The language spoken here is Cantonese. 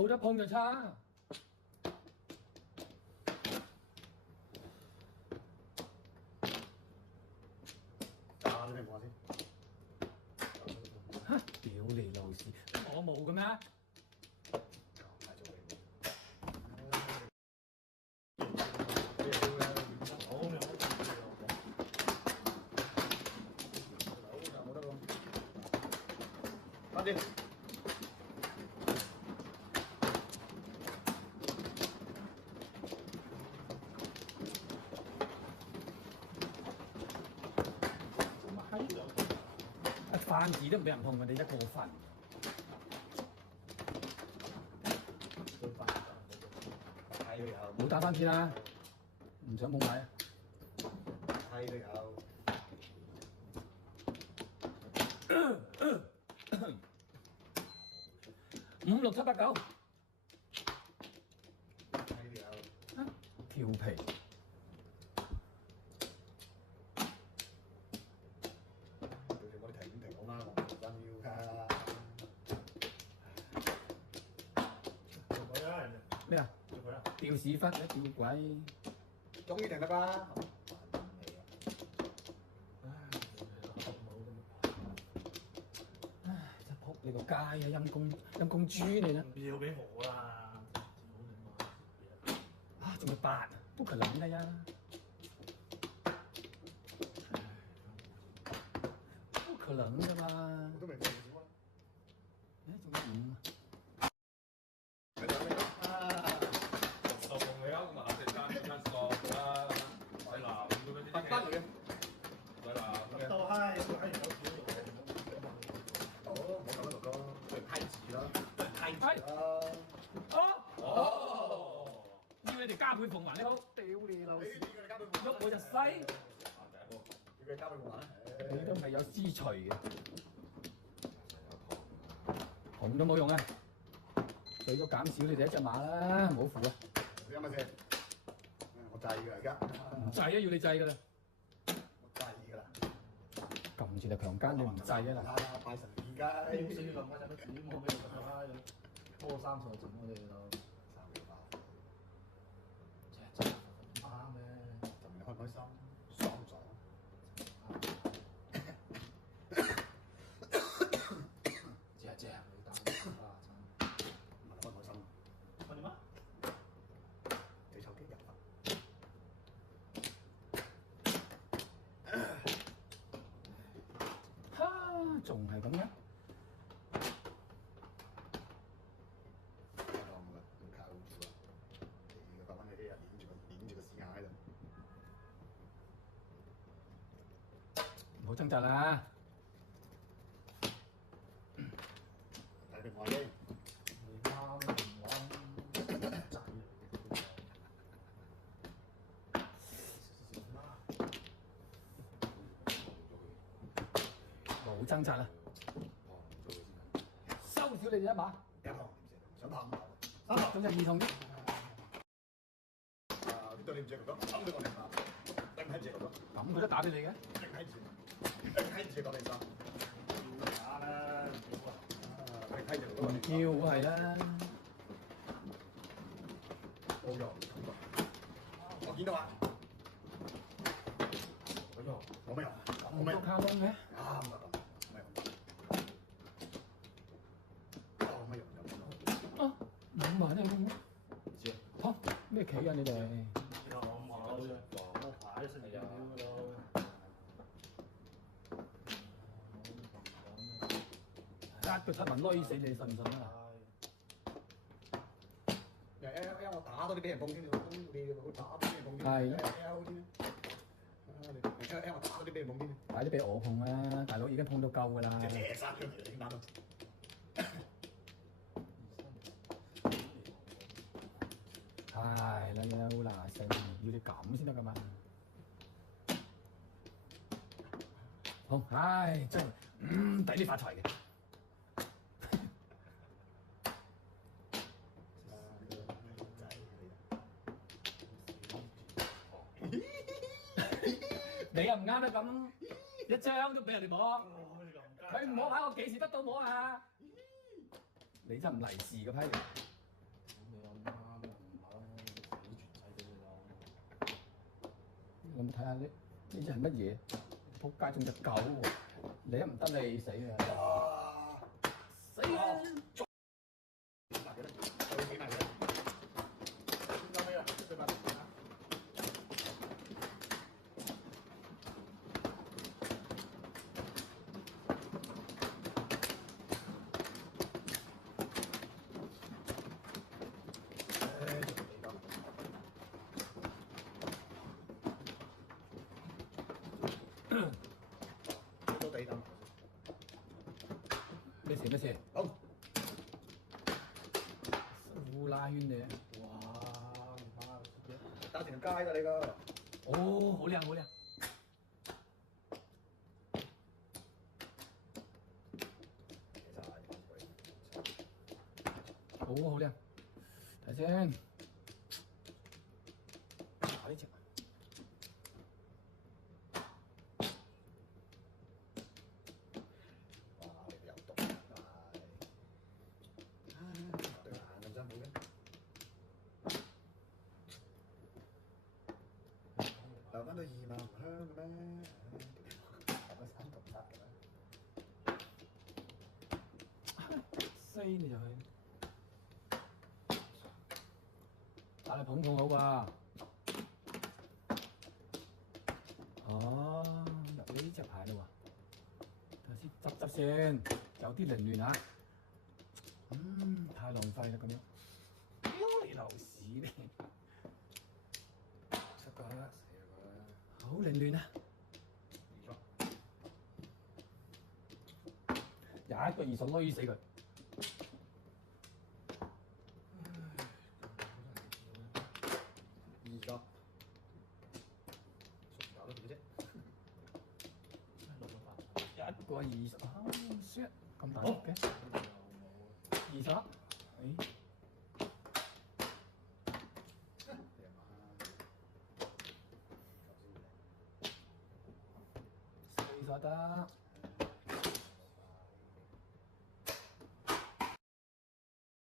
冇得碰就差。炸你聽我先。嚇！屌你老屎，我冇嘅咩？翻啲。飯字都唔俾人碰嘅，你真過分。冇打翻次啦，唔想碰牌。係都有。5、6、7、8、9。係都有。調皮。我哋停好啦，我唔緊要㗎。做鬼啦人哋！咩啊？做鬼啦！吊屎忽嘅吊鬼。終於停啦吧！唉，真仆你個街啊！陰公豬你啦！唔要俾我啦！啊，仲要8，不可能的呀！不可能的嘛！我都未見過點啊！誒，仲有5。熟嚟啊！咁啊，食餐熟啦，洗南咁嗰啲。白翻嚟嘅。洗南嘅。到閪，到閪有錢做。好，唔好咁樣錄咯，對梯字啦，太係啦。哦，要你哋加倍奉還你好，屌你老屎！喐我就西，要佢交俾我玩。你都未有支除嘅，紅都冇用啊！最多減少你哋一隻馬啦，唔好負啊！你有乜先？我制㗎而家。唔制啊，要你制噶啦！我制㗎啦。撳住就強姦你唔制啊啦！拜神點解？好死咁乜乜錢冇俾你咁樣閪，多30就整我哋咯。真係啱咩？就問你開唔開心？爽唔爽？正你打啊！問你開唔開心？開點啊？你手機入啦。哈，仲係咁樣？靠住啊！你個8蚊嘅 A 啊，攆住個屎眼喺度。唔好掙扎啦！睇定我先。你啱唔啱？仔。冇掙扎啦！收少你哋一馬，一堂點先？想拍5頭。總之兒童啲。對你唔住咁講，抌俾我哋嘛，定喺住咁講，咁佢都打俾你嘅？定喺住講你講。打啦，定喺住唔叫係啦。冇用，我見到啊，冇用，冇乜用，冇乜用，卡窿嘅。啱啊，冇乜用，冇乜用就啊，5萬啊5。知啊，嚇咩棋啊你哋？有馬啫，我牌食嚟㗎咯。1個7文攏死你，信唔信啊？因我打多啲俾人碰先，你打多啲俾人碰先，係，L 先，因我打多啲俾人碰先，快啲俾我碰啦，大佬已經碰到夠㗎啦。謝曬佢哋打到。唉，你好嗱聲，要你咁先得㗎嘛。好，唉，真係抵你發財嘅。你又唔啱得咁，一張都俾人哋摸，佢唔摸牌，我幾時得到摸啊？你真唔利是嘅批嚟。睇下呢隻係乜嘢？仆街仲隻狗喎！你一唔得你死啊！哇！死啊！有幾難嘅？應該咩啊？對吧？都地咁。咩事咩事？好，烏拉圈嚟啊！哇！你媽嘅！打成街㗎你個。哦，好靚好靚！好好靚，睇先。打呢隻。哇！你個有毒啊！對眼咁辛苦嘅。留翻對二萬唔香嘅咩？留個三毒得嘅咩？衰你就去。打你捧捧好啩？哦，入呢隻牌嘞喎。睇下先，執先，有啲凌亂啊。太浪費啦咁樣。你流屎你！出個啦，死啦！好凌亂啊！有一個二手攞死佢。二個，搞得掂啫。一個20啊，shit 咁大碌嘅，20，40得。